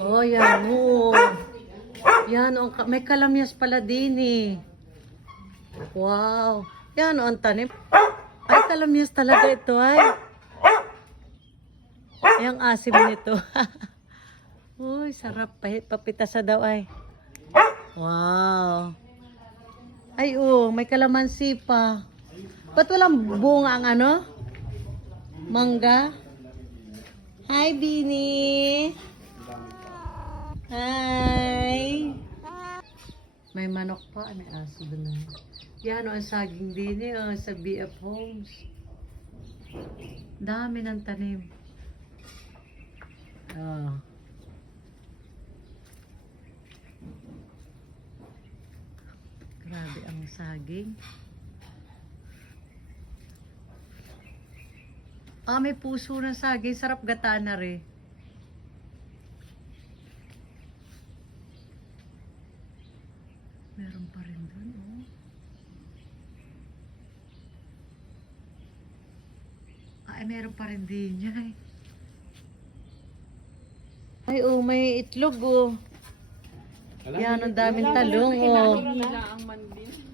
Oh, yan. Oh. Yan, oh, may kalamyas pala din eh. Wow. Yan, oh, ang tanim. Ay, kalamyas talaga ito ay. Yung asim nito. Uy, sarap. Papitasa daw ay. Wow. Ay, oh, may kalamansi pa. Ba't walang bunga ang ano? Mangga? Hi, Bini. Hi. May manok pa. May aso doon na. Yan o, ang saging din sa BF Homes. Dami ng tanim. Oh. Grabe ang saging. May puso ng saging. Sarap gataan na rin. Meron pa rin doon, oh. Ay, meron pa rin din yan. Ay, oh, may itlog, oh. Yan, ang daming talong, oh. Nila ang mandin.